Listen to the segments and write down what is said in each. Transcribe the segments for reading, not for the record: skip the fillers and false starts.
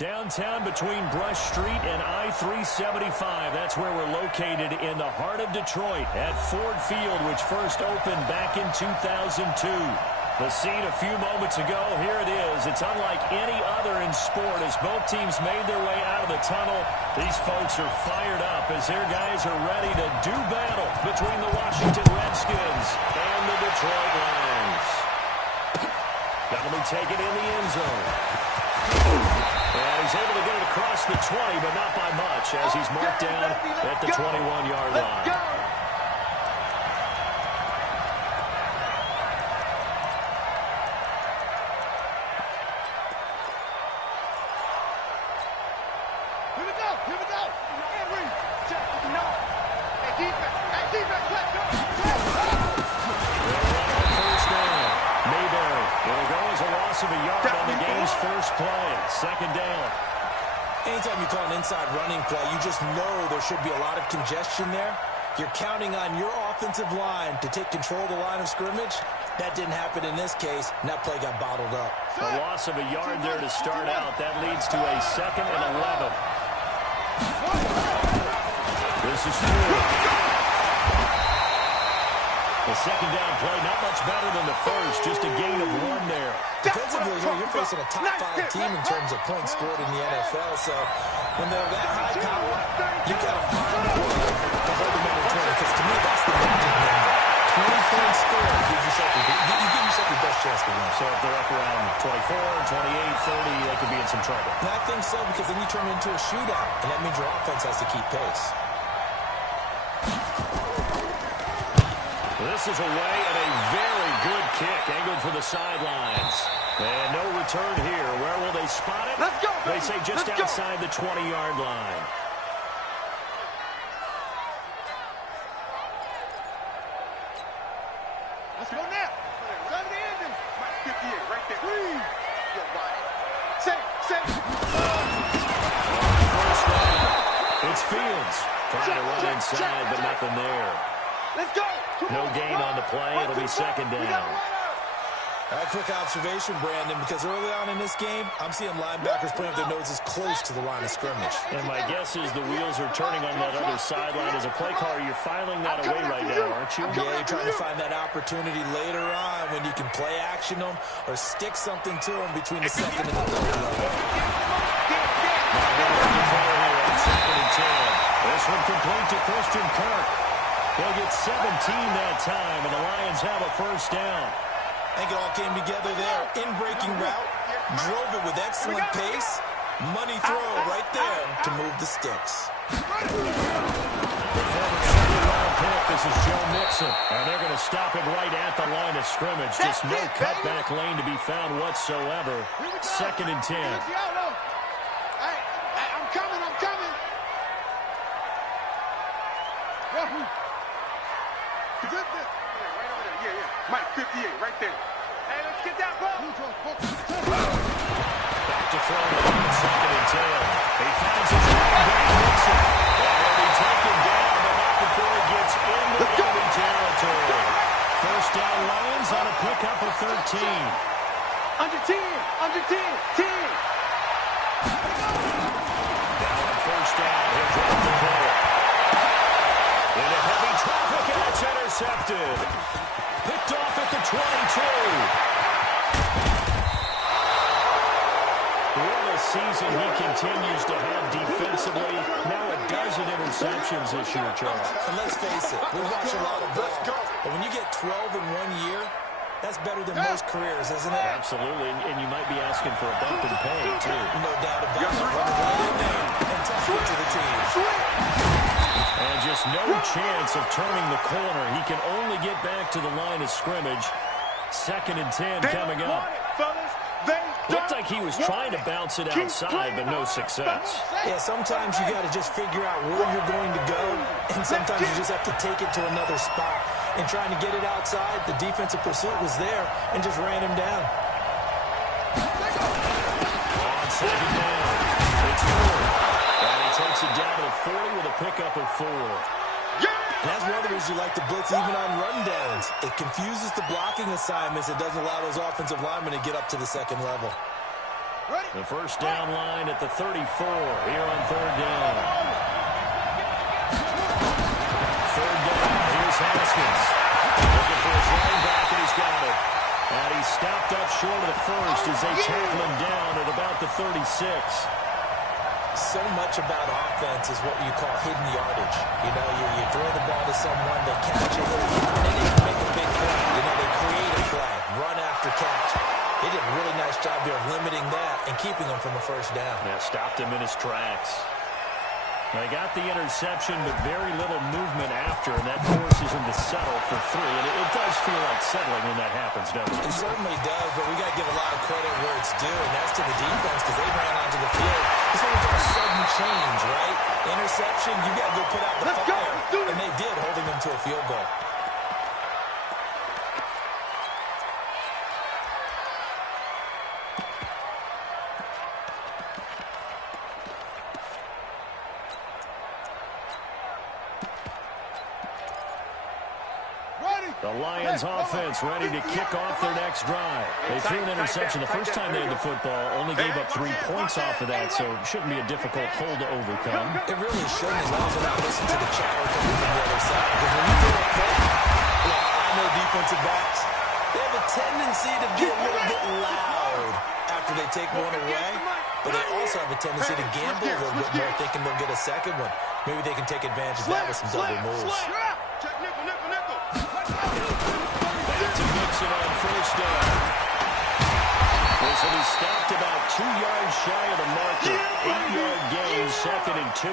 Downtown between Brush Street and I-375. That's where we're located in the heart of Detroit at Ford Field, which first opened back in 2002. The scene a few moments ago, here it is. It's unlike any other in sport as both teams made their way out of the tunnel. These folks are fired up as their guys are ready to do battle between the Washington Redskins and the Detroit Lions. That'll be taken in the end zone. And he's able to get it across the 20, but not by much as he's marked down at the 21-yard line. Second down. Anytime you call an inside running play, you just know there should be a lot of congestion there. You're counting on your offensive line to take control of the line of scrimmage. That didn't happen in this case, and that play got bottled up. A loss of a yard there to start out. That leads to a 2nd and 11. This is Stewart. The second down play, not much better than the first, just a gain of 1 there. Defensively, you're facing a top-5 team in terms of points scored in the NFL, so when they're that high power, you got to find a way to hold them under 20, because to me, that's the magic number. 20 points scored gives yourself your best chance to win. So if they're up around 24, 28, 30, they could be in some trouble. And I think so, because then you turn it into a shootout, and that means your offense has to keep pace. This is away and a very good kick angled for the sidelines. And no return here. Where will they spot it? Let's go, baby. They say just outside the 20-yard line. Let's go now. Run the ending. 58 right there. Yo, body. Say. First down. It's Fields. Trying to run inside, but nothing there. Let's go. No gain on the play. It'll be second down. A quick observation, Brandon, because early on in this game, I'm seeing linebackers putting up their noses close to the line of scrimmage. And my guess is the wheels are turning on that other sideline. As a play caller, you're filing that away right now, aren't you? Yeah, you're trying to find that opportunity later on when you can play action them or stick something to them between the second and the third level. Second and 10. This one complete to Christian Kirk. He'll get 17 that time, and the Lions have a first down. I think it all came together there. In-breaking route, drove it with excellent pace. Money throw right there to move the sticks. The former second-round pick, this is Joe Mixon, and they're going to stop him right at the line of scrimmage. Just no cutback lane to be found whatsoever. Second and 10. I'm coming. Right over there. Yeah. Mike, 58, right there. Hey, let's get that ball. Back to throw on second and 10. He finds his running back, Mixon. He'll be taken down, but not before he gets into enemy territory. First down Lions on a pickup of 13. Under 10. Now on first down, he'll drop the ball. Into heavy traffic, and it's intercepted. Picked off at the 22. What a season he continues to have defensively. Now a dozen interceptions this year, Charles. And let's face it, we've watched a lot of ball. But when you get 12 in 1 year, that's better than most careers, isn't it? Absolutely, and you might be asking for a bump in pay, too. No doubt about it. Running right in there and tough to the team. And just no chance of turning the corner. He can only get back to the line of scrimmage. Second and 10 coming up. Looked like he was trying to bounce it outside, but no success. Yeah, sometimes you got to just figure out where you're going to go, and sometimes you just have to take it to another spot. And trying to get it outside, the defensive pursuit was there and just ran him down. On second down, it's Ford. And he takes it down to the 40 with a pickup of 4. And that's one of the reasons you like to blitz even on rundowns. It confuses the blocking assignments. It doesn't allow those offensive linemen to get up to the second level. The first down line at the 34 here on third down. Third down, here's Haskins. Looking for his running back, and he's got it. And he's stopped up short of the first as they tackle him down at about the 36. So much about offense is what you call hidden yardage. You know, you throw the ball to someone, they catch it, and then they can make a big play. You know, they create a play, run after catch. They did a really nice job there of limiting that and keeping him from a first down. Yeah, stopped him in his tracks. They got the interception, but very little movement after, and that forces him to settle for 3. And it does feel like settling when that happens, doesn't it? It certainly does, but we got to give a lot of credit where it's due, and that's to the defense because they ran onto the field. This one was a sudden change, right? Interception, you got to go put out the fire. And they did, holding them to a field goal. The Lions offense ready to kick off their next drive. They threw an interception the first time they had the football, only gave up 3 points off of that, so it shouldn't be a difficult hole to overcome. It really shouldn't, as long as we're not listening to the chatter coming from the other side. Because when you throw a play, look, I know defensive backs, they have a tendency to be a little bit loud after they take one away, but they also have a tendency to gamble a little bit more, thinking they'll get a second one. Maybe they can take advantage of that with some double moves. Back to Mixon on first down. Wilson is stopped about 2 yards shy of the marker. 8-yard gain, 2nd and 2.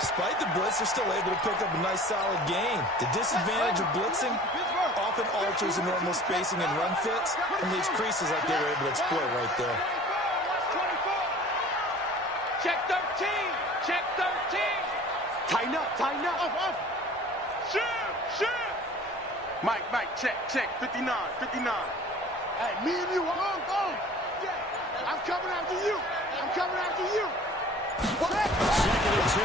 Despite the blitz, they're still able to pick up a nice solid gain. The disadvantage of blitzing often alters the normal spacing and run fits and leaves creases like they were able to exploit right there. Check 13. Check 13. Tighten up. Tighten up. Shoot. Mike, check. 59. Hey, me and you, go. Yeah. I'm coming after you. 2nd and 2.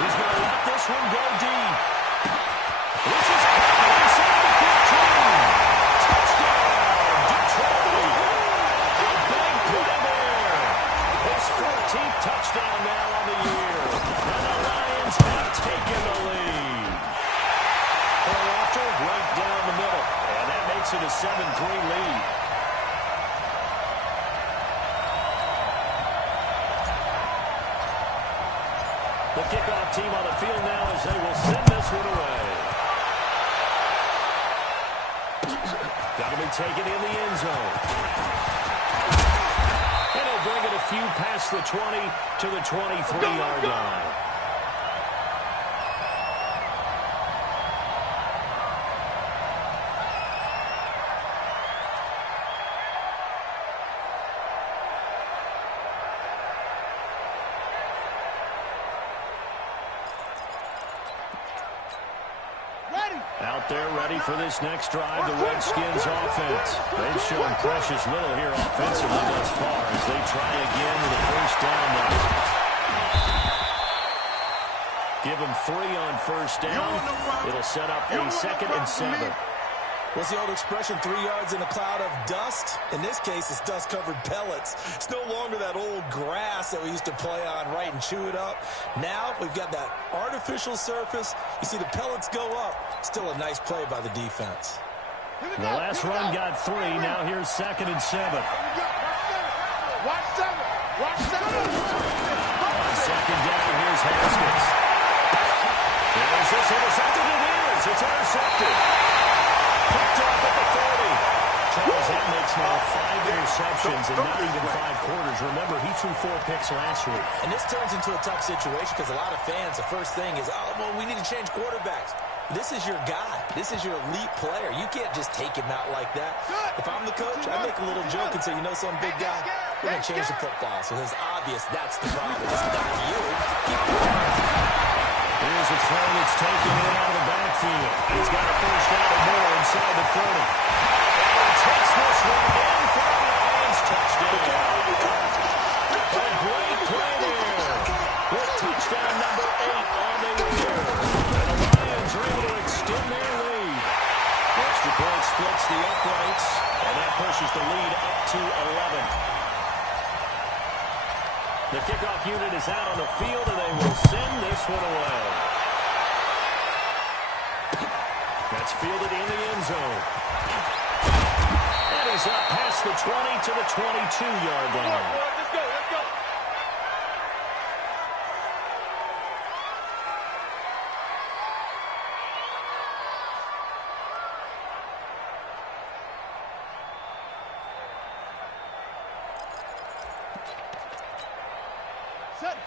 He's going to let this one go deep. This is inside the 15. Touchdown, Detroit. A big play there. His 14th touchdown now on the year. And the Lions have taken the lead. After right down the middle. And that makes it a 7-3 lead. The kickoff team on the field now as they will send this one away. Got to be taken in the end zone. And he'll bring it a few past the 20 to the 23-yard line. Out there ready for this next drive, the Redskins offense. They've shown precious little here offensively thus far as they try again with a first down now. Give them 3 on first down. It'll set up a 2nd and 7. What's the old expression, 3 yards in a cloud of dust? In this case, it's dust-covered pellets. It's no longer that old grass that we used to play on, right, and chew it up. Now we've got that artificial surface. You see the pellets go up. Still a nice play by the defense. The last run got 3. Now here's 2nd and 7. Watch 7. On 2nd down, here's Haskins. Is this intercepted? It is. It's intercepted. Picked off at the 30. Charles, that makes now 5 interceptions in not even 5 quarters. Remember, he threw 4 picks last week. And this turns into a tough situation because a lot of fans, the first thing is, we need to change quarterbacks. This is your guy. This is your elite player. You can't just take him out like that. If I'm the coach, I make a little joke and say, some big guy, we're going to change the football. So it's obvious that's the problem. It's not you. Here's a throw that's taken in out of the backfield. He's got a first down or more inside the 30. And he takes this one in for the Lions. Touchdown. A great play there. With touchdown number 8 on the year. And the Lions are able to extend their lead. The extra point splits the uprights, and that pushes the lead to 11. The kickoff unit is out on the field, and they will send this one away. That's fielded in the end zone. That is up past the 20 to the 22-yard line. Let's go, let's go.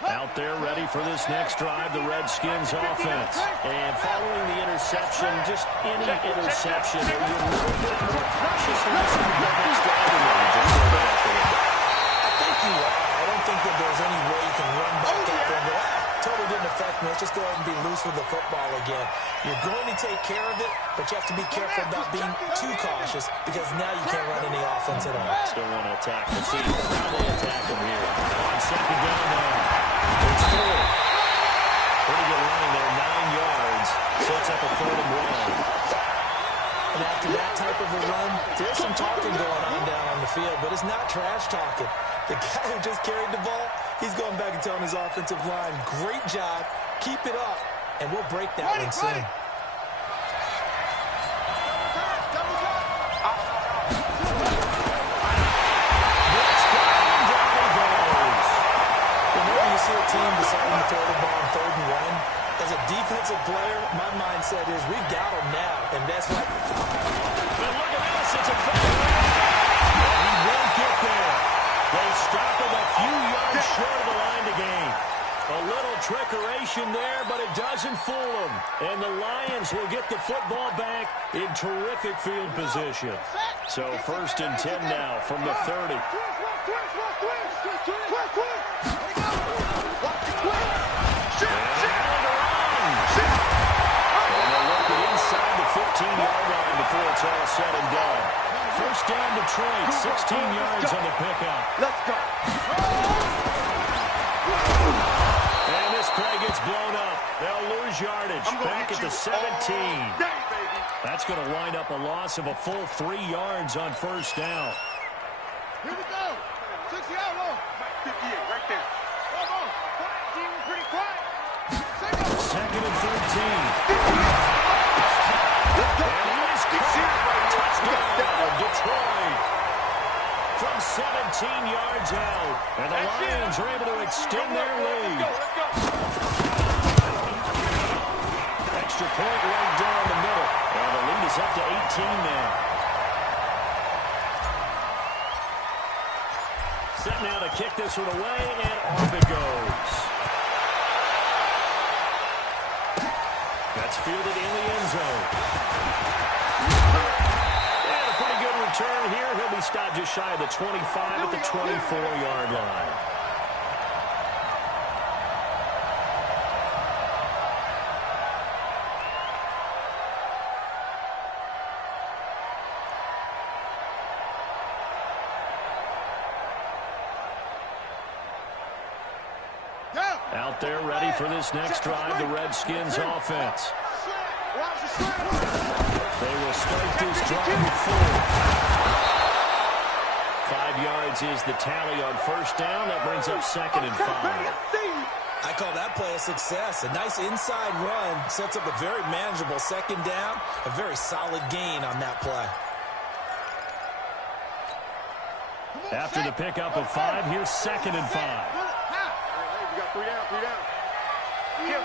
Out there ready for this next drive, the Redskins offense. And following the interception, just any interception, you're a little bit more cautious when you see the next drive. I think you are. I don't think that there's any way you can run back up there and go, totally didn't affect me. Let's just go ahead and be loose with the football again. You're going to take care of it, but you have to be careful about being too cautious because now you can't run any offense at all. Still want to attack the seat. How they attack him here. On second down now. It's 4. Pretty good running there, 9 yards. Sets up a 3rd and 1. And after that type of a run, there's some talking going on down on the field, but it's not trash talking. The guy who just carried the ball, he's going back and telling his offensive line, great job, keep it up, and we'll break that one soon. Whenever you see a team deciding to throw the ball on 3rd and 1, as a defensive player, my mindset is we've got them now, and that's what... But look at this, it's a foul. He won't get there. They stop him a few yards short of the line to gain. A little trickeration there, but it doesn't fool them. And the Lions will get the football back in terrific field position. So 1st and 10 now from the 30. Inside the 15-yard line before it's all said and done. 1st down Detroit, 16 yards on the pickup. Let's go. And this play gets blown up. They'll lose yardage. Back at the 17. That's going to wind up a loss of a full 3 yards on 1st down. Here we go. 60 out low. 58 right there. Come on. Pretty quiet. 2nd and 13. Touchdown, Detroit. From 17 yards out. And the Lions are able to extend their lead. Extra point right down the middle. And the lead is up to 18 now. Set now to kick this one away, and off it goes. That's fielded in the end zone. And a pretty good return here. He'll be stopped just shy of the 25 at the 24-yard line. Out there ready for this next drive, the Redskins offense. They will start this drive with 4. 5 yards is the tally on 1st down. That brings up 2nd and 5. I call that play a success. A nice inside run sets up a very manageable 2nd down. A very solid gain on that play. After the pickup of 5, here's 2nd and 5. We got 3 down, 3 down. Kill.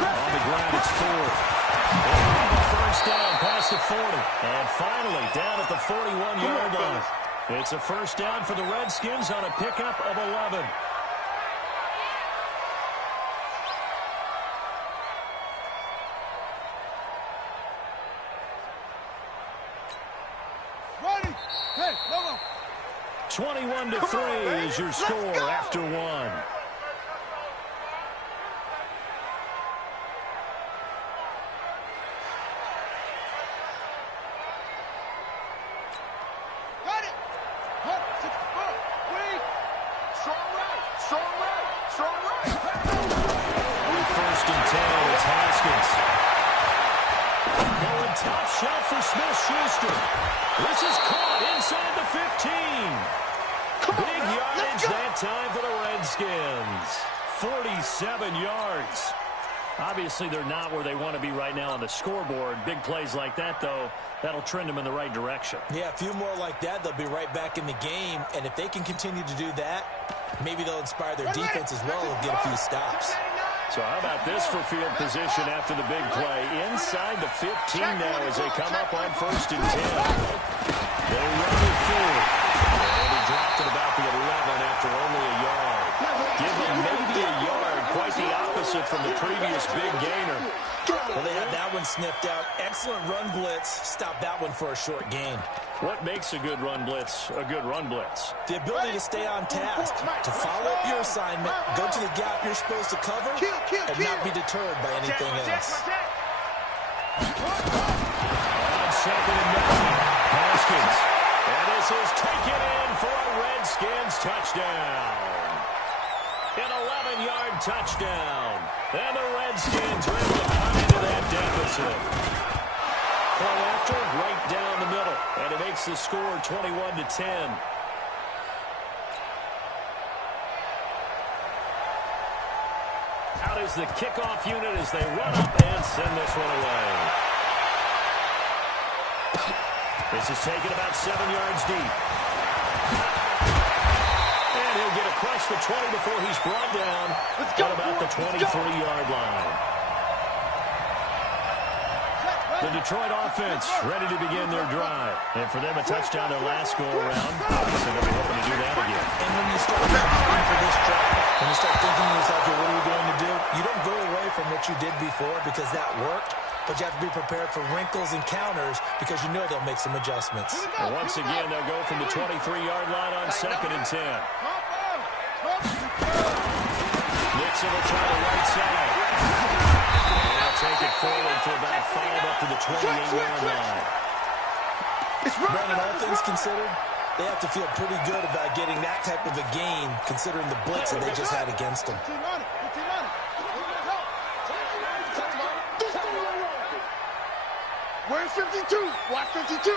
On the ground, it's 4th. 1st down past the 40. And finally, down at the 41-yard line. It's a 1st down for the Redskins on a pickup of 11. Ready. Hey, no. 21-3 is your score after 1. Got it. Strong right. On 1st and 10, it's Haskins. Going Top shelf for Smith-Schuster. This is caught inside the 15. Big yardage that time for the Redskins. 47 yards. Obviously, they're not where they want to be right now on the scoreboard. Big plays like that, though, that'll trend them in the right direction. Yeah, a few more like that, they'll be right back in the game. And if they can continue to do that, maybe they'll inspire their defense as well and get a few stops. So how about this for field position after the big play? Inside the 15 now as they come up on 1st and 10. They run it forward. And he dropped it about the 11 after only a yard. Give him maybe a yard. Quite the opposite from the previous big gainer. Well, they had that one sniffed out. Excellent run blitz. Stop that one for a short gain. What makes a good run blitz a good run blitz? The ability to stay on task, to follow up your assignment, go to the gap you're supposed to cover, and not be deterred by anything else. On 2nd and 9, Haskins. And this is taken in for a Redskins touchdown. An 11-yard touchdown. And the Redskins are able to come into that deficit. Play after, right down the middle. And it makes the score 21-10. Out is the kickoff unit as they run up and send this one away. This is taken about 7 yards deep. And he'll get across the 20 before he's brought down at about the 23-yard line. The Detroit offense ready to begin their drive. And for them, a touchdown their last go-around. Obviously, they'll be hoping to do that again. And when you start preparing for this drive, when you start thinking to yourself, what are we going to do? You don't go away from what you did before because that worked. But you have to be prepared for wrinkles and counters because you know they'll make some adjustments. And once again, they'll go from the 23-yard line on 2nd and 10. Nixon will try the right side. And they'll take it forward for about 5 up to the 28-yard line. Brandon, all things considered, they have to feel pretty good about getting that type of a gain considering the blitz that they just had against them. Where's 52? Watch 52. 52. He's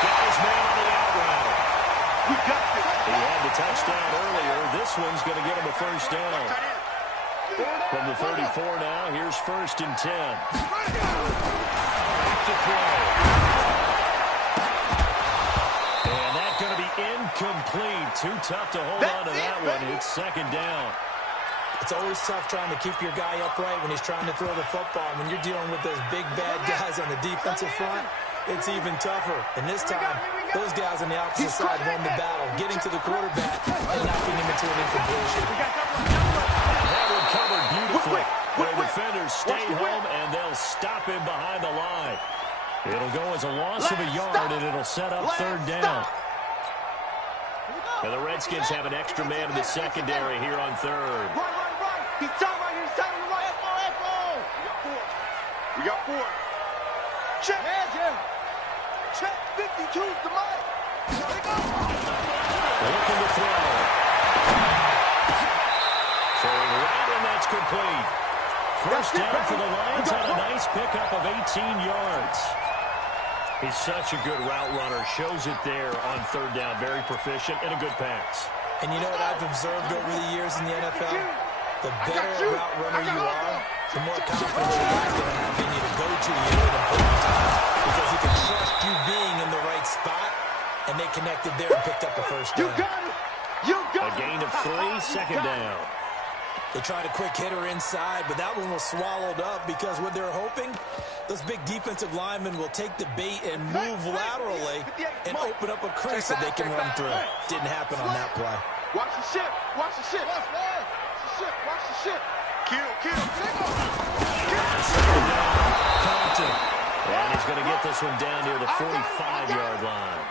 got his man on the out route. We got this. He had the touchdown earlier. This one's going to get him a first down. From the 34 now, here's 1st and 10. Back to throw. And that's going to be incomplete. Too tough to hold on to that one. It's 2nd down. It's always tough trying to keep your guy upright when he's trying to throw the football. When you're dealing with those big, bad guys on the defensive front, it's even tougher. And this time, those guys on the opposite side won the battle, getting to the quarterback and knocking him into an incompletion. That one covered beautifully. The defenders stay home, and they'll stop him behind the line. It'll go as a loss of a yard, and it'll set up 3rd down. And the Redskins have an extra man in the secondary here on 3rd. He's talking right here. He's telling you right. Echo. We got 4. Check. Check. 52's the mic. There go. Looking to throw. Throwing right, and that's complete. First down for the Lions on a nice pickup of 18 yards. He's such a good route runner. Shows it there on 3rd down. Very proficient and a good pass. And you know what I've observed over the years in the NFL? The better route runner you are, the more confidence your guy's going to have in you to go to you at important times. Because he can trust you being in the right spot, and they connected there and picked up a first down. A gain of 3, 2nd down. They tried a quick hitter inside, but that one was swallowed up because what they're hoping, those big defensive linemen will take the bait and move laterally and open up a crease that they can run through. Didn't happen on that play. Watch the ship. Watch the ship. Watch the ship. Kill. Compton. And he's going to get this one down near the 45-yard line.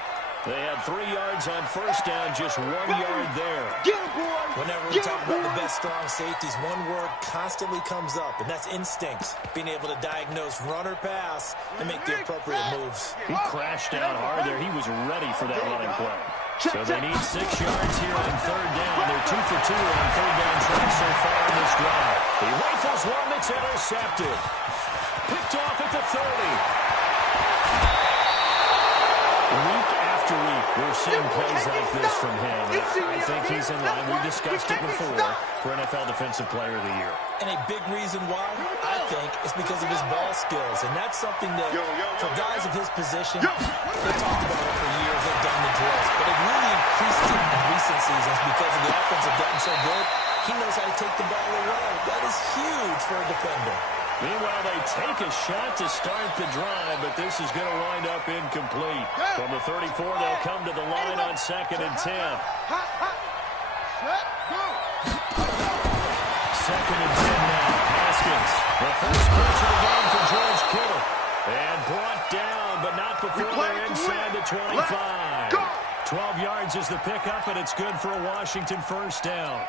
They had 3 yards on first down, just 1 yard there. Whenever we talk about the best strong safeties, one word constantly comes up, and that's instincts. Being able to diagnose run or pass and make the appropriate moves. He crashed down hard there. He was ready for that running play. So they need 6 yards here on 3rd down. They're 2 for 2 on 3rd down tries so far in this drive. He rifles one that's intercepted. Picked off at the 30. Week after week, we're seeing plays like this from him. I think he's in line. We discussed it before for NFL Defensive Player of the Year. And a big reason why, I think, is because of his ball skills. And that's something that, for guys of his position, they've talked about it for years. They've done the drills. But they've really increased it in recent seasons because of the offense have gotten so good. He knows how to take the ball away. That is huge for a defender. Meanwhile, they take a shot to start the drive, but this is going to wind up incomplete. From the 34, they'll come to the line on 2nd and 10. 2nd and 10 now. Haskins, the first catch of the game for George Kittle. And brought down, but not before they're inside the 25. 12 yards is the pickup, and it's good for a Washington first down.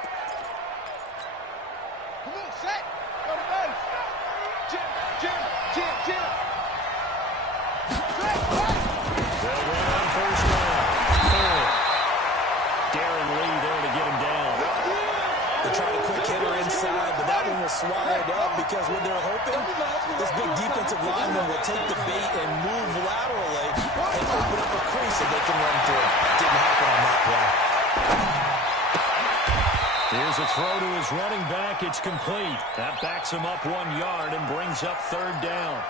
Swallowed up because when they're hoping, this big defensive lineman will take the bait and move laterally and open up a crease that they can run through. Didn't happen on that play. Here's a throw to his running back. It's complete. That backs him up 1 yard and brings up 3rd down.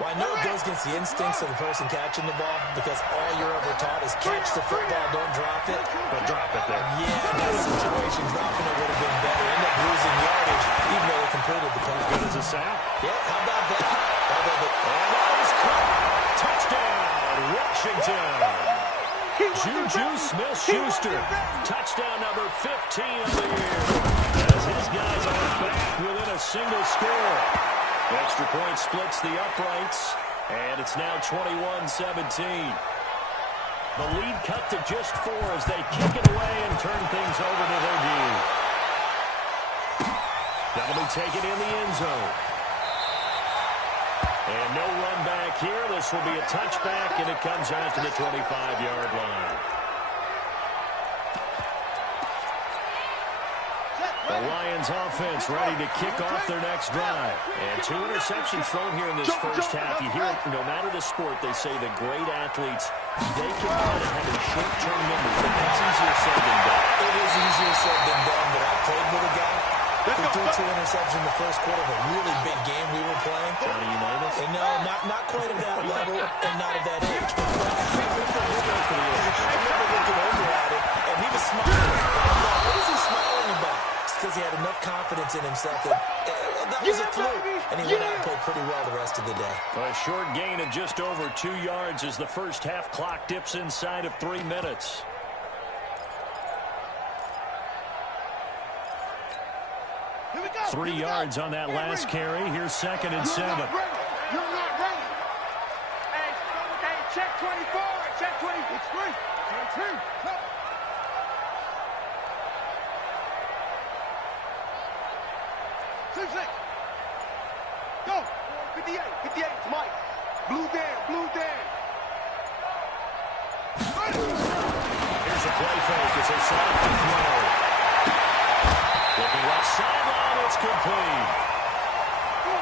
Well, I know it goes against the instincts of the person catching the ball because all you're ever taught is catch the football, don't drop it. But drop it there. Yeah, in that situation, dropping it would have been better. End up losing yardage, even though they completed the pass. Good as a sack. Yeah, how about that? And that is caught. Touchdown, Washington. Juju Smith-Schuster. Touchdown number 15 of the year. As his guys are back within a single score. Extra point splits the uprights, and it's now 21-17. The lead cut to just 4 as they kick it away and turn things over to their D. That'll be taken in the end zone. And no run back here. This will be a touchback, and it comes out to the 25-yard line. The Lions offense ready to kick off their next drive. And 2 interceptions thrown here in this first half. You hear it, no matter the sport, they say the great athletes, they can kind of have a short-term memory. But that's easier said than done. It is easier said than done, but I played with a guy who threw 2 interceptions in the first quarter of a really big game we were playing. Johnny Unitas? And no, not quite at that level and not at that age. But I remember looking over at it, and he was smiling. What is he smiling about? Because he had enough confidence in himself that was a fluke. And he went out and played pretty well the rest of the day. A short gain of just over 2 yards as the first half clock dips inside of 3 minutes. Here we go. 3 yards on that last carry. Here's 2nd and 7. You're not ready. Hey, check 24. Check 20. It's free. Check 2. Go! 58, 58, Mike. Blue down. Here's a play fake as they set up the throw. Looking left sideline, it's complete.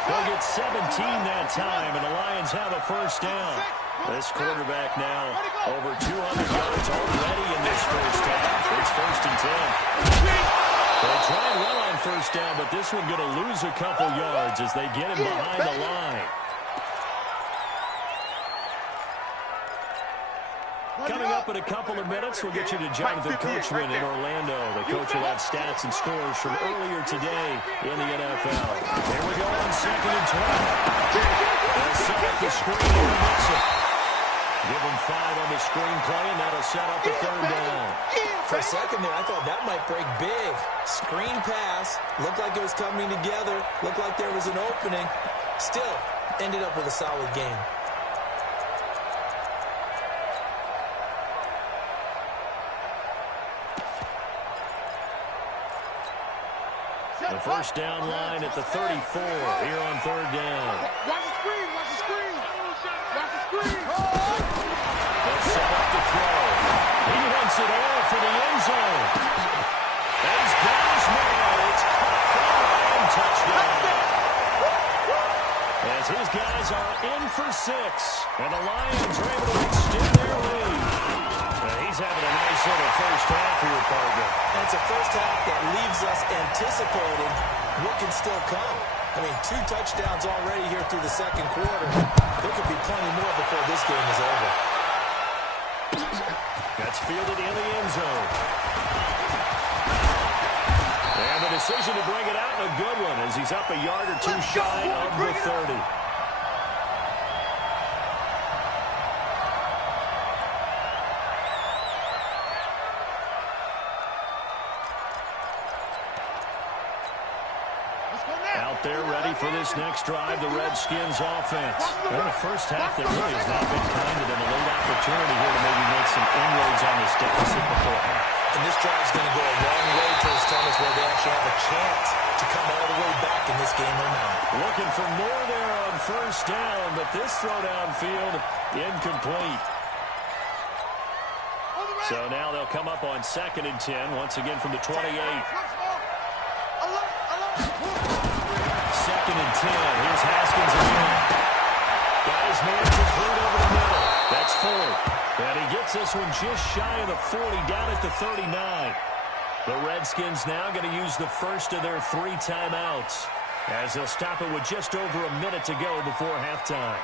They'll get 17 that time, and the Lions have a first down. This quarterback now over 200 yards already in this first half. It's 1st and 10. They tried well on first down, but this one going to lose a couple yards as they get him behind the line. Coming up in a couple of minutes, we'll get you to Jonathan Coachman in Orlando. The coach will have stats and scores from earlier today in the NFL. Here we go on 2nd and 20. They'll set up the screen here to Mixon. Give him 5 on the screen play, and that'll set up a 3rd down. For a second there, I thought that might break big. Screen pass. Looked like it was coming together. Looked like there was an opening. Still, ended up with a solid game. The first down line at the 34 here on 3rd down. Watch the screen. Watch the screen. Watch the screen. They'll set up the throw. He wants it all for the end zone. And he's got his man. It's caught And the Lions are able to extend their lead. He's having a nice little first half here, partner. And it's a first half that leaves us anticipating what can still come. I mean, 2 touchdowns already here through the second quarter. There could be plenty more before this game is over. That's fielded in the end zone. And the decision to bring it out, and a good one, as he's up a yard or 2 shy of the 30. Out there ready for this next drive, the Redskins offense. Well, the first half that really has not been kind of them. A late opportunity here to maybe make some inroads on this deficit before half. And this drive's going to go a long way towards telling us whether they actually have a chance to come all the way back in this game or not. Looking for more there on first down, but this throw downfield incomplete. So now they'll come up on 2nd and 10, once again from the 28. 2nd and 10. Here's Haskins again. Got his man complete over the middle. That's 4. And he gets this one just shy of the 40, down at the 39. The Redskins now going to use the first of their 3 timeouts, as they'll stop it with just over a minute to go before halftime.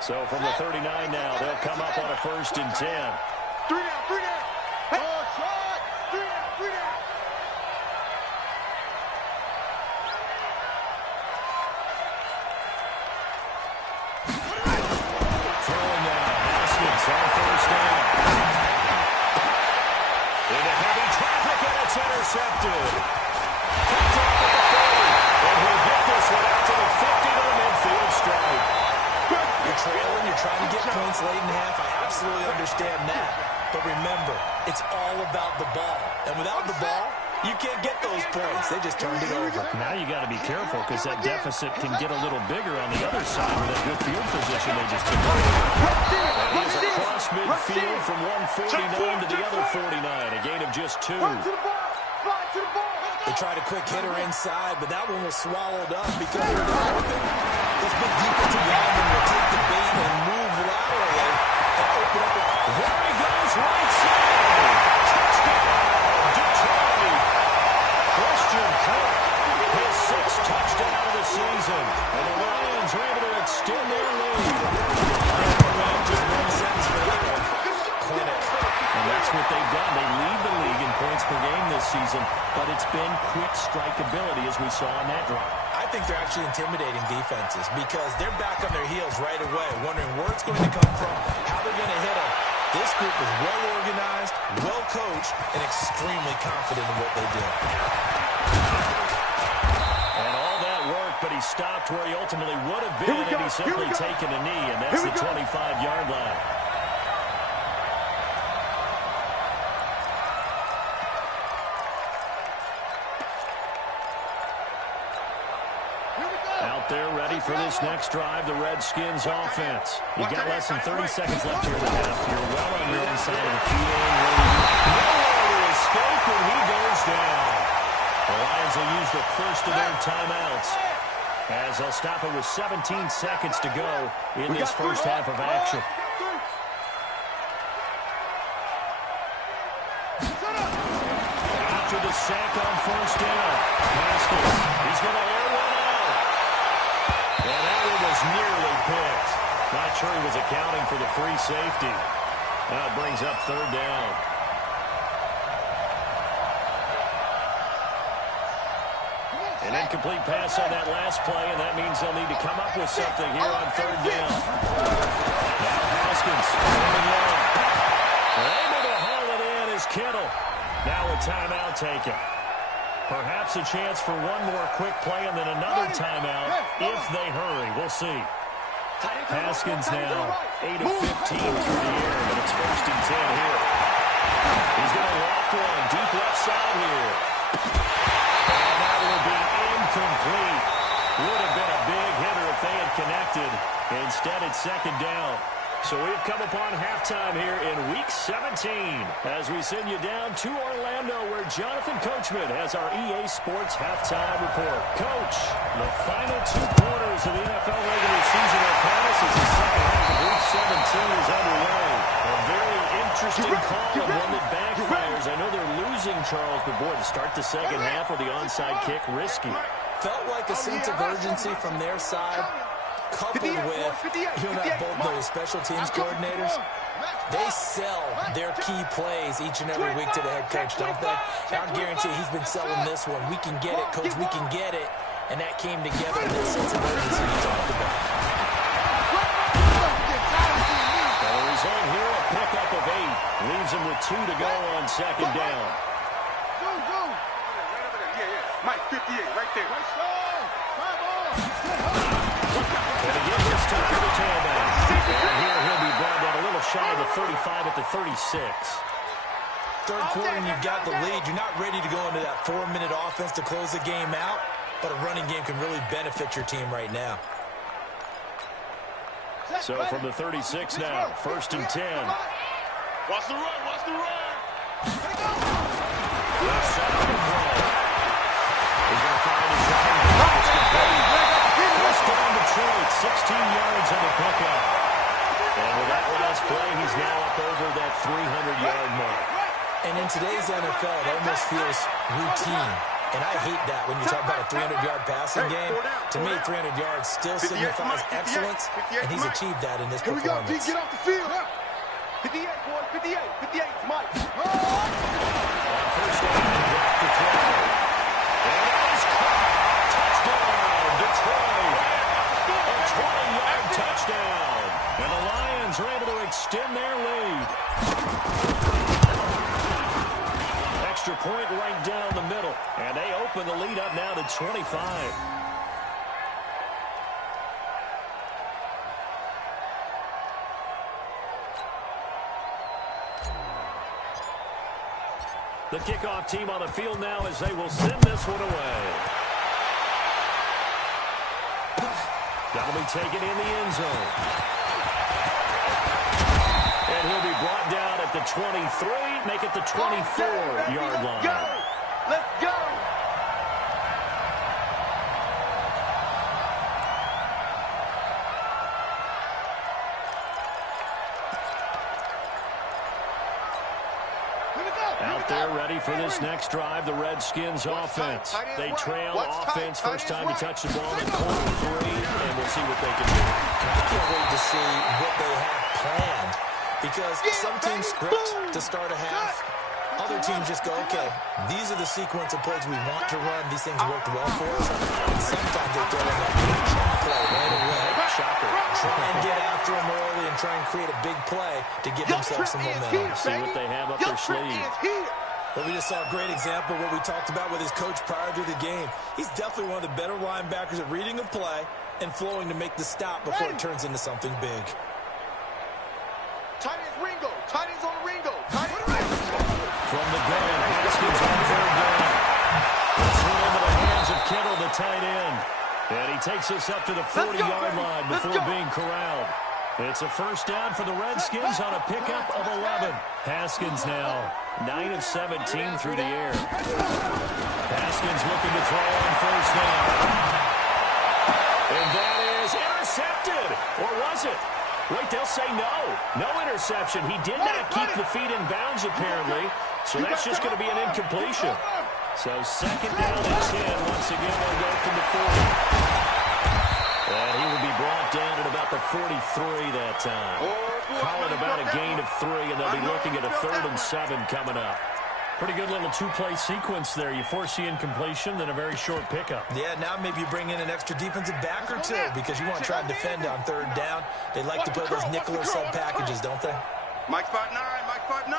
So from the 39 now, they'll come up on a 1st and 10. 3 down, 3 down. Hey. 3 down, 3 down. Throwing now, Haskins on 1st down. Into heavy traffic, and it's intercepted. Picked up at the 40, and he'll get this one out to the 50 to the midfield stripe. You're trailing, you're trying to get points late in half. I absolutely understand that. But remember, it's all about the ball. And without the ball, you can't get those points. They just turned it over. Now you got to be careful, because that deficit can get a little bigger on the other side with that good field position they just took. And he's across midfield from 149 to the other 49. A gain of just 2. They tried a quick hitter inside, but that one was swallowed up because they're open. This big defensive lineman will take the bait and move laterally and open up. There he goes, right side. Touchdown, Detroit. Christian Kirk, his 6th touchdown of the season. And the Lions are able to extend their lead. Just one sentence for that one. Clinic. And that's what they've done. They lead the league in points per game this season, but it's been quick strikeability, as we saw on that drive. I think they're actually intimidating defenses because they're back on their heels right away, wondering where it's going to come from, how they're going to hit them. This group is well organized, well coached, and extremely confident in what they do. And all that work, but he stopped where he ultimately would have been, and he's simply taken a knee, and that's the 25-yard line. They're ready for this next drive, the Redskins offense. You've got less than 30 seconds left here in the half. You're well on your own side of the field. Nowhere to escape, and he goes down. The Lions will use the first of their timeouts, as they'll stop it with 17 seconds to go in this first half of action. After the sack on 1st down, Haskins, he's going to air one out. And that one was nearly picked. Not sure he was accounting for the free safety. Now it brings up 3rd down. An incomplete pass on that last play, and that means they'll need to come up with something here on 3rd down. Now Haskins moving long. Able to haul it in is Kittle. Now a timeout taken. Perhaps a chance for one more quick play and then another timeout if they hurry. We'll see. Haskins now 8 of 15 through the air, but it's 1st and 10 here. He's going to walk one deep left side here. And that will be incomplete. Would have been a big hitter if they had connected. Instead, it's 2nd down. So we've come upon halftime here in Week 17 as we send you down to Orlando where Jonathan Coachman has our EA Sports halftime report. Coach, the final 2 quarters of the NFL regular season are past as the second half of Week 17 is underway. A very interesting call and one that backfires. I know they're losing, Charles, but boy, to start the second half with the onside kick, risky. Felt like a sense of urgency from their side. Coupled with, you and I both know, special teams coordinators, they sell their key plays each and every week to the head coach, don't they? I guarantee he's been selling this one. We can get it, coach, we can get it. And that came together in that sense of urgency you talked about. The result here, a pickup of 8. Leaves him with 2 to go on second down. Mike, 58, right there. And again, this time to the tailback. And here he'll be brought down a little shy of the 35 at the 36. Third quarter and you've got the lead. You're not ready to go into that 4-minute offense to close the game out, but a running game can really benefit your team right now. So from the 36 now, 1st and 10. Watch the run, watch the run. The second and goal. He's going to find his running back. It's complete. First down Detroit, 16 yards on the pickup. And with that last play, he's now up over that 300-yard mark. And in today's NFL, it almost feels routine. And I hate that when you talk about a 300-yard passing game. To me, 300 yards still signifies excellence, and he's achieved that in this performance. Get off the field. 58, boy, 58, 58, Mike. On first down, back to throw. And that is caught. Touchdown, Detroit. A 20-yard touchdown. And the Lions are able to extend their lead. Extra point right down the middle. And they open the lead up now to 25. The kickoff team on the field now as they will send this one away. That'll be taken in the end zone. And he'll be brought down at the 23, make it the 24-yard line. Go. Let's go. Out there ready for this next drive, the Redskins offense. They trail offense first time to touch the ball in quarter 3, and we'll see what they can do. I can't wait to see what they have planned, because some teams script to start a half. Other teams just go, okay, these are the sequence of plays we want to run. These things worked well for us. And sometimes they throw in that big chunk play right away. Shocker. Try and get after them early and try and create a big play to give themselves some momentum. See what they have up their sleeve. But we just saw a great example of what we talked about with his coach prior to the game. He's definitely one of the better linebackers at reading a play and flowing to make the stop before it turns into something big. Tight ends Ringo. Tight ends on Ringo. Tight ends From the gun, Haskins on third down. It's thrown into the hands of Kittle, the tight end. And he takes us up to the 40-yard line before being corralled. It's a first down for the Redskins on a pickup of 11. Haskins now 9 of 17 through the air. Haskins looking to throw on first down. And that is intercepted. Or was it? Wait, they'll say no. No interception. He did not keep the feet in bounds, apparently. So that's just going to be an incompletion. So second down and 10. Once again, they'll go from the 40. And he will be brought down at about the 43 that time. Call it about a gain of 3, and they'll be looking at a 3rd and 7 coming up. Pretty good little 2-play sequence there. You force the incompletion, then a very short pickup. Yeah, now maybe you bring in an extra defensive back or 2 because you want to try and defend on 3rd down. They like to play those nickel or sub packages, don't they? Mike 5'9", Mike 5'9".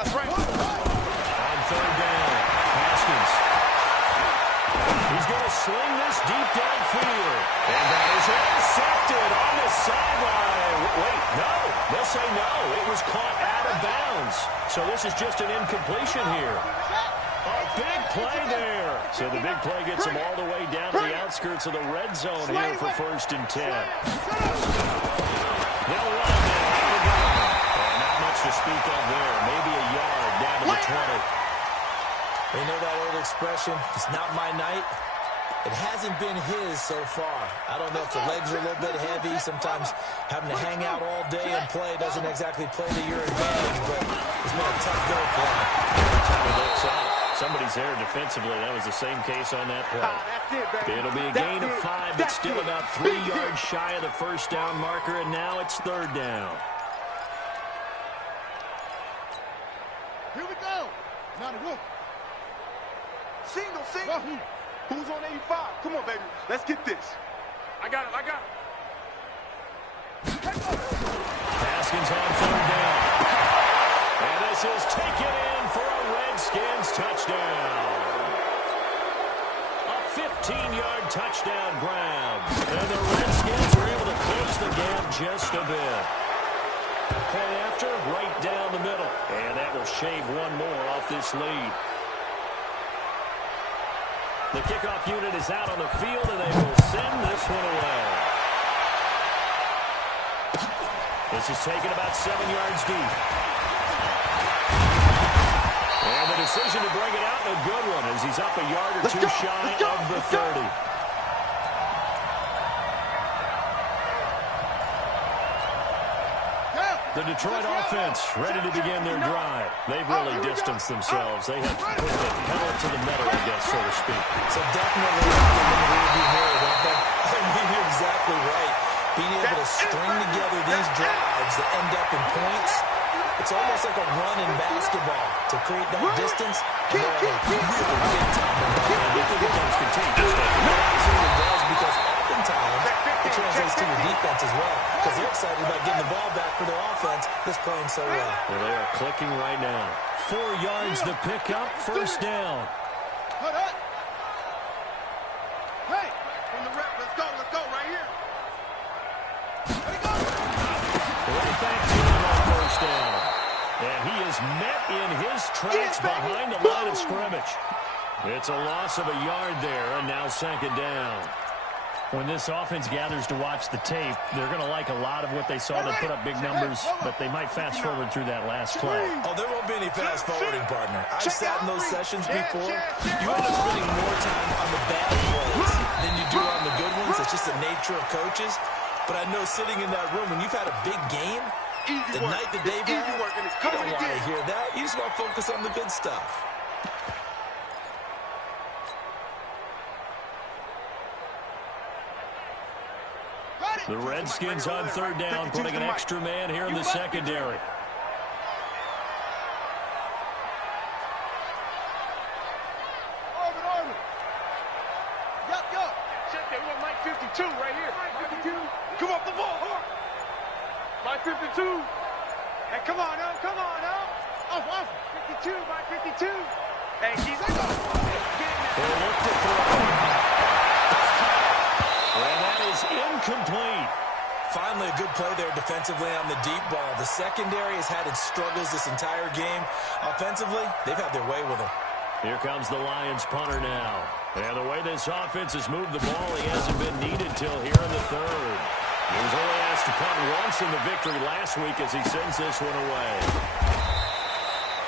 That's right. On 3rd down, Haskins. He's going to sling this deep downfield. And that is intercepted on the sideline. Wait, no. They'll say no. It was caught out of bounds. So this is just an incompletion here. A big play there. So the big play gets him all the way down to the outskirts of the red zone here for 1st and 10. They'll run now. And not much to speak of there. Maybe a yard down to the 20. You know that old expression, it's not my night? It hasn't been his so far. I don't know if the legs are a little bit heavy. Sometimes having to hang out all day and play doesn't exactly play to your advantage, but it's been a tough go for him. It looks out. Somebody's there defensively. That was the same case on that play. It'll be a gain of 5, but still about 3 yards shy of the first down marker, and now it's 3rd down. Here we go. Now the wolf. Single. Who's on 85? Come on, baby. Let's get this. I got it. Haskins on 3rd down. And this is taken in for a Redskins touchdown. A 15-yard touchdown grab. And the Redskins were able to close the gap just a bit. Play after, right down the middle. And that will shave one more off this lead. The kickoff unit is out on the field, and they will send this one away. This is taken about 7 yards deep. And the decision to bring it out, a good one, as he's up a yard or two shy of the 30. The Detroit offense ready to begin their drive. They've really distanced themselves. They have put the pedal to the metal, I guess, so to speak. So definitely in the rearview mirror, don't they? I mean, you're exactly right. Being able to string together these drives that end up in points, it's almost like a run in basketball to create that distance. And they're really big time. And you think it does continue. It absolutely does, because oftentimes it translates to your defense as well, because they're excited about getting the ball back for their offense that's playing so well. Well, they are clicking right now. 4 yards to pick up, 1st down. Hey, from the rep, let's go right here. Right back to him on 1st down. And he is met in his tracks behind the line of scrimmage. It's a loss of a yard there, and now 2nd down. When this offense gathers to watch the tape, they're going to like a lot of what they saw. They put up big numbers, but they might fast forward through that last play. Oh, there won't be any fast forwarding, partner. I've sat in those sessions before. You end up spending more time on the bad plays than you do on the good ones. It's just the nature of coaches. But I know sitting in that room, when you've had a big game, the night that they've had, you don't want to hear that. You just want to focus on the good stuff. The Redskins on 3rd down, putting an extra man here in the secondary. Check that. We got Mike 52 right here. Mike 52. Come off the ball. Mike 52. Hey, come on now. Off. 52, Mike 52. Hey, he's like, They look to throw. And that is incomplete. Finally, a good play there defensively on the deep ball. The secondary has had its struggles this entire game. Offensively, they've had their way with them. Here comes the Lions punter now. And the way this offense has moved the ball, he hasn't been needed till here in the 3rd. He was only asked to punt once in the victory last week as he sends this one away.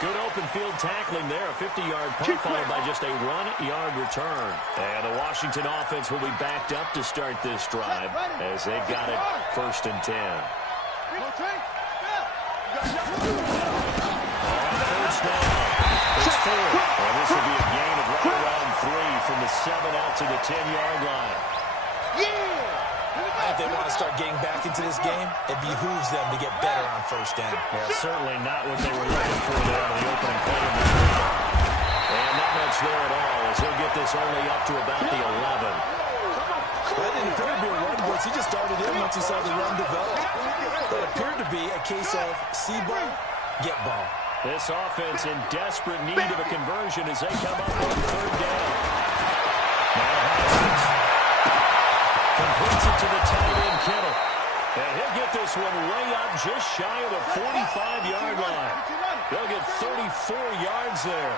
Good open field tackling there. A 50-yard punt followed by just a 1-yard return. And the Washington offense will be backed up to start this drive as they've got it 1st and 10. On 1st down, it's 4. And this will be a gain of right around 3 from the 7 out to the 10-yard line. If they want to start getting back into this game, it behooves them to get better on 1st down. Yeah, certainly not what they were looking for there on the opening play of the game. And not much there at all, as he'll get this only up to about the 11. That didn't appear to be a run blitz. He just started in once he saw the run develop. That appeared to be a case of see ball, get ball. This offense in desperate need of a conversion as they come up on 3rd down. Now Haskins completes it to the tight end, Kittle. And he'll get this one way up just shy of the 45-yard line. They'll get 34 yards there.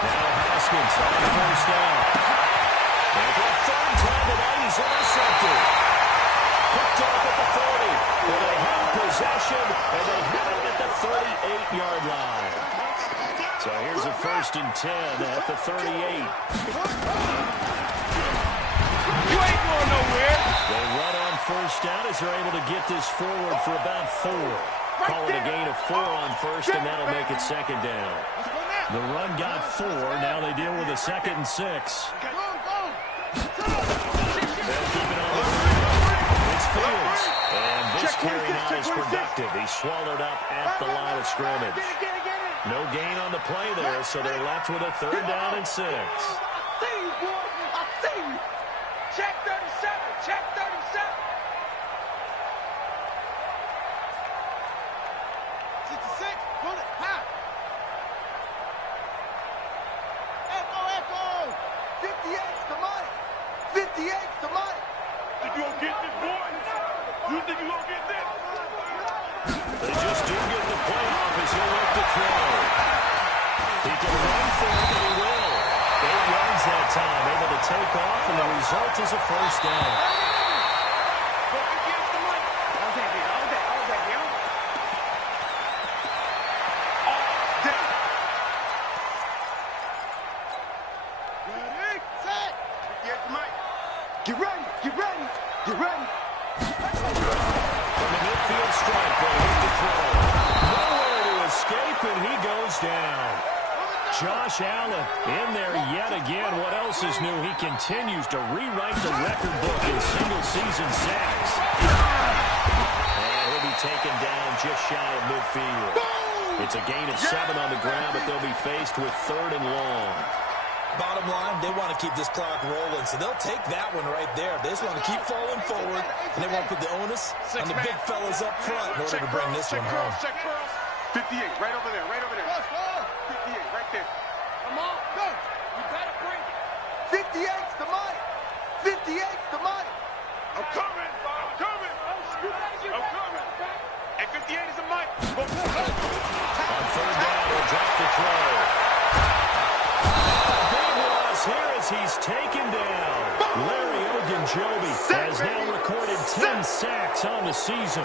Now Haskins on 1st down. And for the 3rd time tonight, he's intercepted. picked off at the 40. And they have possession, and they have it at the 38-yard line. So here's a 1st and 10 at the 38. You ain't going nowhere. They run on 1st down as they're able to get this forward for about 4. Call it a gain of 4 on 1st, and that'll make it 2nd down. The run got 4. Now they deal with a 2nd and 6. They'll keep it on the ground. It's Fields. And this carry not as productive. He's swallowed up at the line of scrimmage. No gain on the play there, so they're left with a 3rd down and 6. I see you, boy. I see you. Check 37. Check 37. 66. Pull it. High. Echo. 58's the money. 58's the money. Think you gonna get this, boy? You think you gonna get this? They just do get the play off as he'll look to throw. He can run for it, and he will. 8 yards that time, able to take off, and the result is a 1st down. Get ready. From the midfield stripe, they'll hit the throw. Nowhere to escape, and he goes down. Josh Allen in there yet again. What else is new? He continues to rewrite the record book in single-season sacks. And he'll be taken down just shy of midfield. It's a gain of 7 on the ground, but they'll be faced with 3rd and long. Bottom line, they want to keep this clock rolling, so they'll take that one right there. They just want to keep falling forward, and they want to put the onus on the big fellas up front in order to bring this one home. 58, right over there. 58, right there. Come on, go. You better bring it. 58's the money. 58's the money. I'm coming. And 58 is the money. On 3rd down, he'll drop the throw. Here as he's taken down. Larry Ogunjobi has now recorded 10 sacks on the season.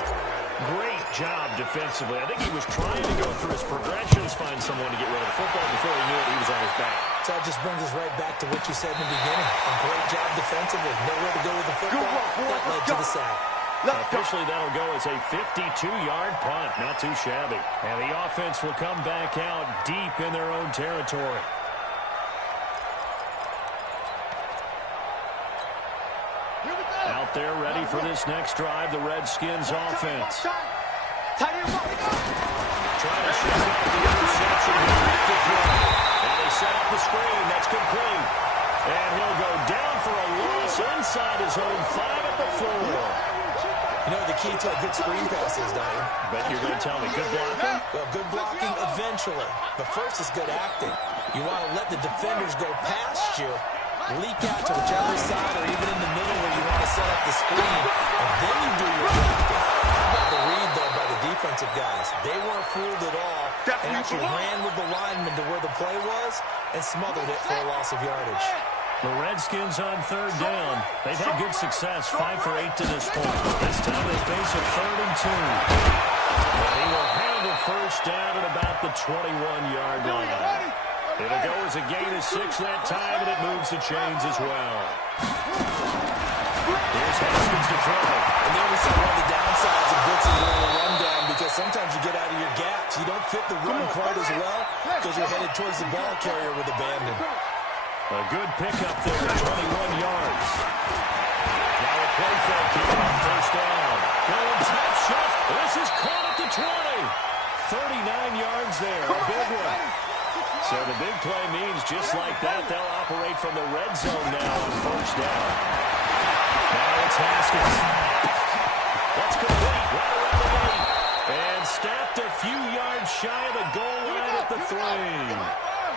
Great job defensively. I think he was trying to go through his progressions, find someone to get rid of the football before he knew it. He was on his back. So that just brings us right back to what you said in the beginning. A great job defensively. Nowhere to go with the football. That led to the sack. Officially, that'll go as a 52-yard punt. Not too shabby. And the offense will come back out deep in their own territory. Out there ready for this next drive, the Redskins offense. Tight end, Trying to shut out the interception. And they set up the screen. That's complete. And he'll go down for a loss inside his own 5 at the 4. You know the key to a good screen pass is, don't you? Bet you're going to tell me. Good blocking? Well, good blocking eventually. But first is good acting. You want to let the defenders go past you, leak out to whichever side or even in the middle where you want to set up the screen, and then you do your blocking. How about the read, though, by the defensive guys? They weren't fooled at all and actually ran with the lineman to where the play was and smothered it for a loss of yardage. The Redskins on 3rd down. They've had good success, 5 for 8 to this point. This time they face a 3rd and 2. And he will handle 1st down at about the 21-yard line. It'll go as a gain of 6 that time, and it moves the chains as well. Here's Haskins to throw. And there we see one of the downsides of blitzing during a rundown, because sometimes you get out of your gaps. You don't fit the run quite as well because you're headed towards the ball carrier with abandon. A good pickup there, 21 yards. Now a play fake here on 1st down. Going top shelf. This is caught at the 20. 39 yards there, a big one. So the big play means just like that, they'll operate from the red zone now on 1st down. Now it's Haskins. That's complete, right around the 8. And snapped a few yards shy of the goal line at the 3.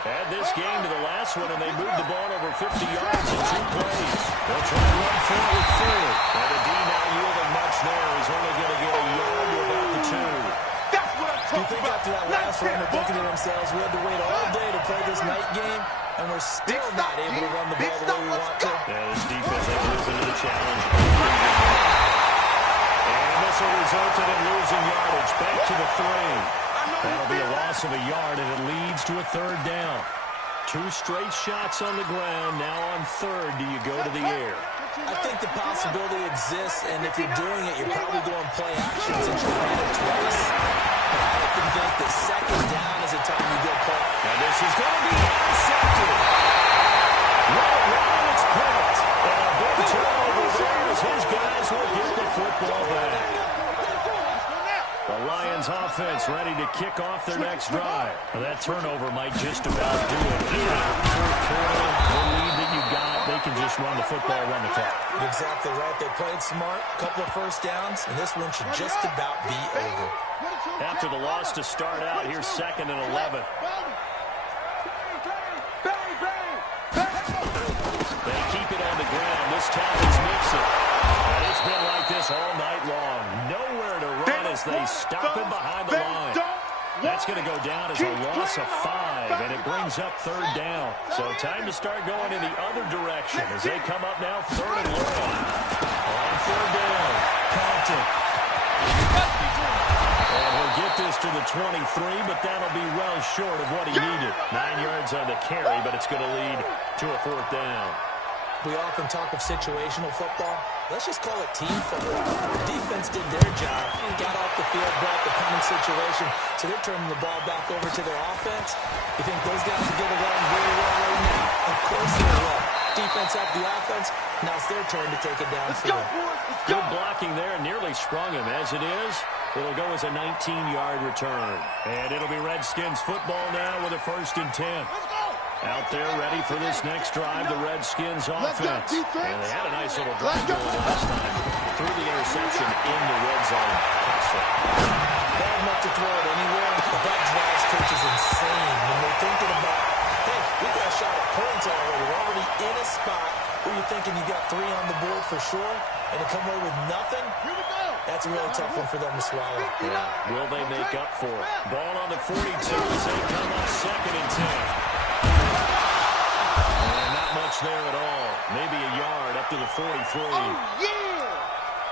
Add this game to the last one, and they moved the ball over 50 yards in 2 plays. They'll try to run forward 3rd. And the D not yielding much there. He's only going to get a yard to about the 2. That's what I'm Do you think after that last run they're thinking to themselves, we had to wait all day to play this night game, and we're still not able to run the ball the way we want to? Yeah, this defense has risen to the challenge. also resulted in losing yardage. Back to the 3. That'll be a loss of a yard, and it leads to a 3rd down. 2 straight shots on the ground. Now on 3rd, do you go to the air? I think the possibility exists, and if you're doing it, you're probably going play action since you ran it twice. But I often think that 2nd down is the time you go play. And this is going to be intercepted. Right, it's picked. And a big turnover there as his guys will get the football back. The Lions offense ready to kick off their next drive. Well, that turnover might just about do it. Here, 4th quarter, the lead that you've got, they can just run the football, run the clock. Exactly right. They played smart, couple of 1st downs, and this one should just about be over. After the loss to start out, here's 2nd and 11. They keep it on the ground. This time it's Mixon. And it's been like this all night long. Nowhere to run as they stop him behind the line. That's going to go down as a loss of 5, and it brings up 3rd down. So time to start going in the other direction as they come up now 3rd and long. On 3rd down, Compton. And he'll get this to the 23, but that'll be well short of what he needed. 9 yards on the carry, but it's going to lead to a 4th down. We often talk of situational football. Let's just call it team football. The defense did their job, got off the field, brought the punting situation, so they're turning the ball back over to their offense. You think those guys will get it along very well right now? Of course they will. Defense up the offense. Now it's their turn to take it downfield. Good blocking there, nearly sprung him. As it is, it'll go as a 19-yard return. And it'll be Redskins football now with a 1st and 10. Out there ready for this next drive, the Redskins offense. And they had a nice little drive going last time. Threw the interception in the red zone. Bad enough to throw it anywhere, but that drives coaches insane when they're thinking about, hey, we got a shot at points already. We're already in a spot where you're thinking you got 3 on the board for sure, and to come away with nothing, that's a really tough one for them to swallow. Yeah. Will they make up for it? Ball on the 42 as they come up 2nd and 10. Much there at all. Maybe a yard up to the 43.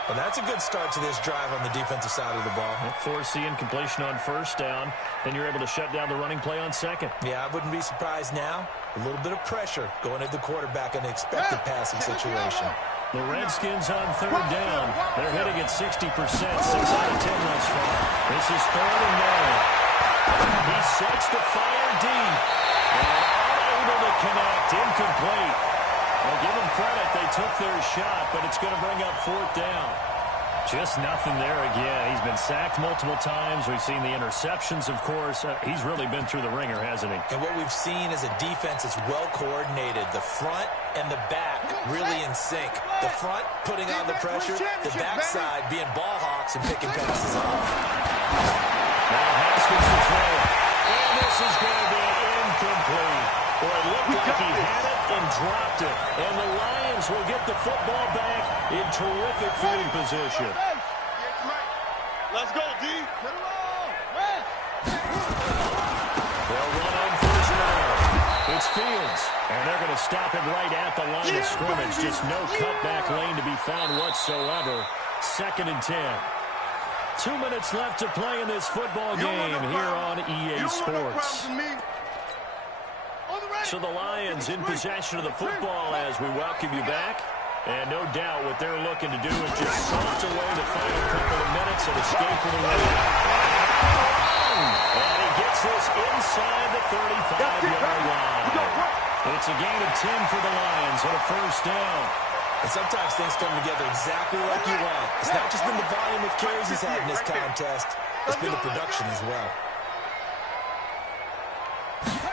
Well, that's a good start to this drive on the defensive side of the ball. Force the incompletion on 1st down. Then you're able to shut down the running play on 2nd. Yeah, I wouldn't be surprised now. A little bit of pressure going at the quarterback in the expected passing situation. The Redskins on 3rd down. They're hitting at 60%. 6 out of 10 thus far. This is 3rd and 9. He sets to fire deep. Able to connect, incomplete. Well, give them credit, they took their shot, but it's going to bring up 4th down. Just nothing there again. He's been sacked multiple times. We've seen the interceptions, of course. He's really been through the ringer, hasn't he? And what we've seen is a defense that's well coordinated. The front and the back really in sync. The front putting on the pressure, the backside being ball hawks and picking passes off. Now Haskins to throw. And this is going to be incomplete. Well, it looked like he had it and dropped it. And the Lions will get the football back in terrific fielding position. Let's go, D. They'll run on 1st down. It's Fields. And they're going to stop it right at the line of scrimmage. Just no cutback lane to be found whatsoever. 2nd and 10. 2 minutes left to play in this football game here on EA Sports. So the Lions in possession of the football as we welcome you back. And no doubt what they're looking to do is just salt away the final couple of minutes and escape with a win. And he gets this inside the 35-yard line. It's a gain of 10 for the Lions on a 1st down. And sometimes things come together exactly like you want. It's not just been the volume of carries he's had in this contest. It's been the production as well.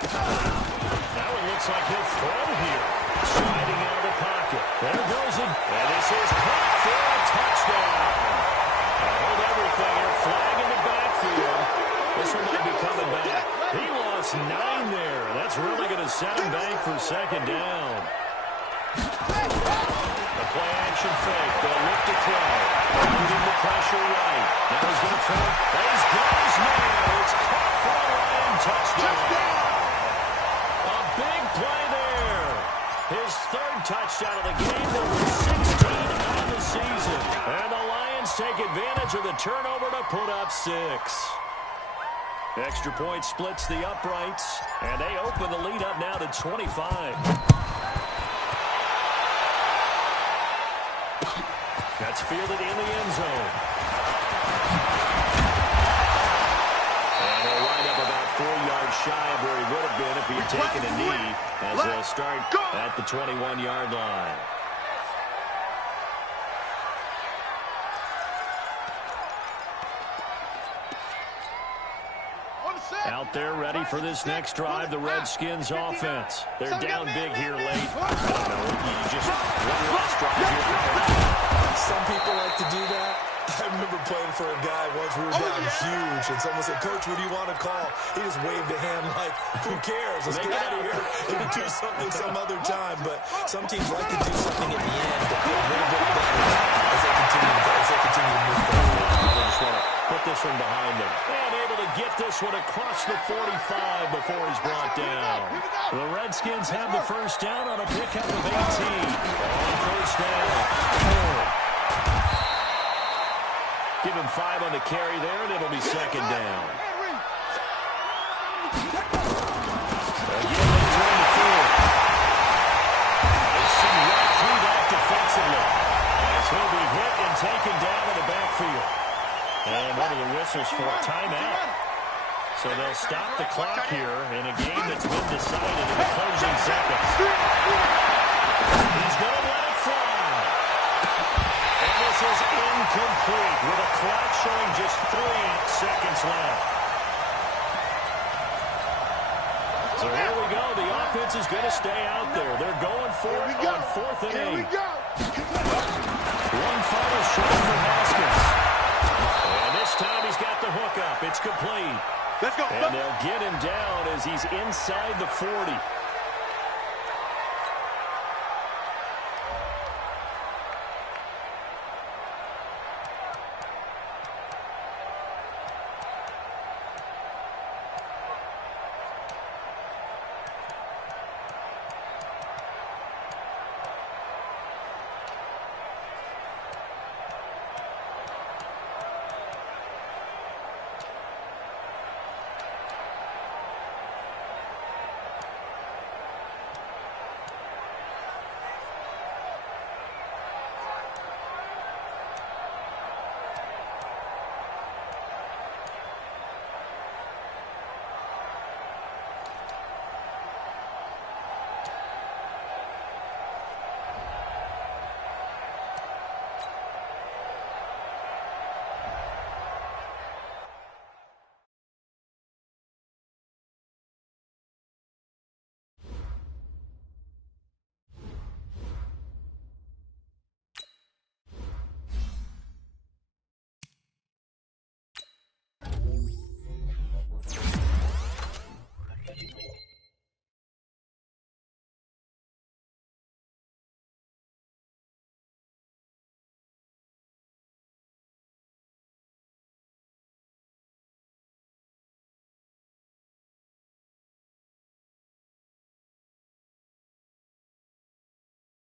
Now it looks like he'll throw here. Sliding out of the pocket. There goes it. And this is caught for a touchdown. Hold everything here. Flag in the backfield. This one might be coming back. He lost 9 there. That's really going to set him back for 2nd down. The play action fake. They'll look to throw. Putting the pressure right. Now he's going to throw. He's got his man. It's caught for a Lion touchdown. A big play there. His 3rd touchdown of the game. Number 16 on the season. And the Lions take advantage of the turnover to put up 6. Extra point splits the uprights, and they open the lead up now to 25. That's fielded in the end zone. And he'll wind up about 4 yards shy of where he would have been if he had taken a knee as they'll start at the 21-yard line. Out there ready for this next drive, the Redskins offense. They're down big here late. I don't know, you just one last drive here. Some people like to do that. I remember playing for a guy once. We were down huge, and someone said, "Coach, what do you want to call?" He just waved a hand like, "Who cares? Let's get out of here and do something some other time." But some teams like to do something at the end to feel a little bit better as they continue to move forward. They just want to put this one behind them. And able to get this one across the 45 before he's brought down. The Redskins have the first down on a pickup of 18. On first down. Give him 5 on the carry there, and it'll be second down. Again, they turn the field. They see right through that defensively. As he'll be hit and taken down in the backfield. And one of the whistles for a timeout. So they'll stop the clock here in a game that's been decided in the closing seconds. He's going to let it fly. And this is incomplete with a clock showing just 3 seconds left. So here we go. The offense is going to stay out there. They're going for it on 4th and 8. One final shot for Haskins. And this time he's got the hook up. It's complete. Let's go. And they'll get him down as he's inside the 40.